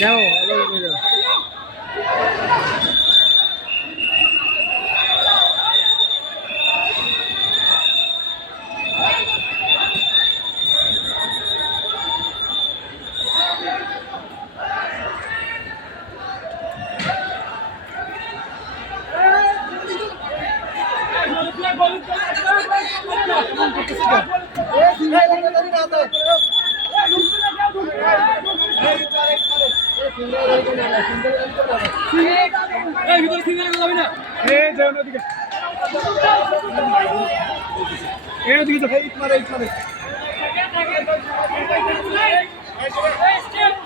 Não, não, não. এই যাও না দিকে এই ওদিকে যাও এই মারে এই মারে হবে না ভারতের ঠিকানা চালায় বসে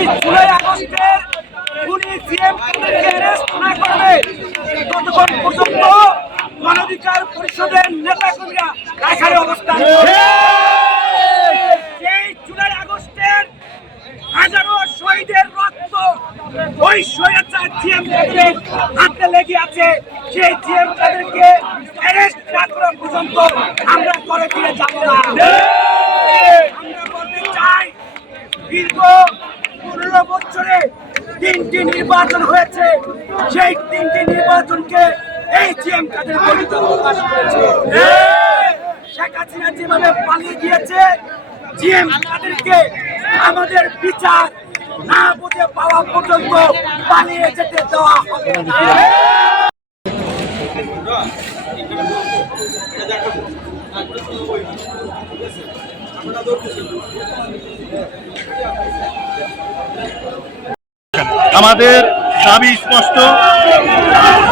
এই জুলাই আগস্টের খুনি সিএম না করবে ততক্ষণ পর্যন্ত মানবাধিকার পরিষদের নেতা কর্মীরা অবস্থান এই জুলাই আগস্টের হাজারো শহীদের রক্ত ওই শহীদের জিএম তাদের হাতে লেগে আছে। সেই জিএম না করা পর্যন্ত আমরা করে দিয়ে যাব না। পনেরো বছরে তিনটি নির্বাচন হয়েছে। সেই তিনটি নির্বাচনকে এই জিএম কাদের পরিচিত প্রকাশ করেছে? শেখ হাসিনা যেভাবে পালিয়ে গিয়েছে জিএম কাদেরকে আমাদের বিচার না বুঝে পাওয়া পর্যন্ত পালিয়ে যেতে দেওয়া হবে না। আমাদের দাবি স্পষ্ট,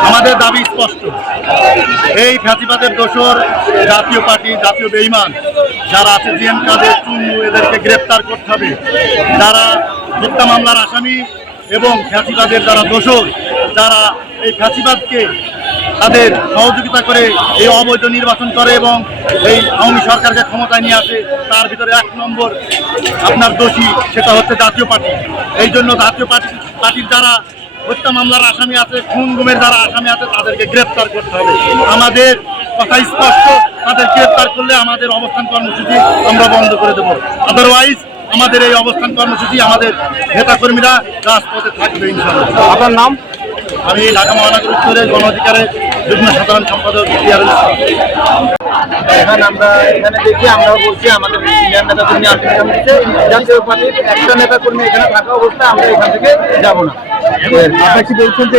আমাদের দাবি স্পষ্ট। এই ফ্যাসিবাদের দোষর জাতীয় পার্টি, জাতীয় বেইমান যারা আছে, জিএম কাদের চুন্নু এদেরকে গ্রেপ্তার করতে হবে। যারা হত্যা মামলার আসামি এবং ফ্যাসিবাদের যারা দোষর, যারা এই ফ্যাসিবাদকে তাদের সহযোগিতা করে এই অবৈধ নির্বাচন করে এবং এই আওয়ামী সরকারকে ক্ষমতায় নিয়ে আসে তার ভিতরে এক নম্বর আপনার দোষী, সেটা হচ্ছে জাতীয় পার্টি। এই জন্য জাতীয় পার্টি পার্টির যারা হত্যা মামলার আসামি আছে, খুন গুমের যারা আসামি আছে, তাদেরকে গ্রেপ্তার করতে হবে। আমাদের কথা স্পষ্ট, তাদের গ্রেপ্তার করলে আমাদের অবস্থান কর্মসূচি আমরা বন্ধ করে দেবো। আদারওয়াইজ আমাদের এই অবস্থান কর্মসূচি আমাদের নেতাকর্মীরা রাজপথে থাকবে ইনশাল্লাহ আপনার নাম? আমি ঢাকা মহানগর উত্তরের গণ অধিকারের যুগ্ম সাধারণ সম্পাদক এখানে আমরা এখানে দেখি আমরা বলছি আমাদের সিনিয়র নেতা কর্মী আসছে দিচ্ছে জাতীয় পার্টির একটা নেতা কর্মী এখানে থাকা অবস্থায় আমরা এখান থেকে যাব না। আপনার কি বলছেন যে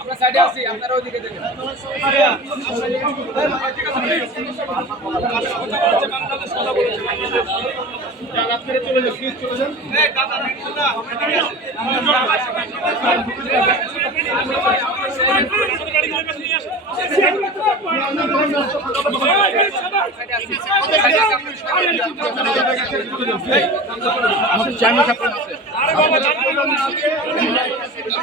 আমরা সাইডে আছি আপনারা চার মাস আপনার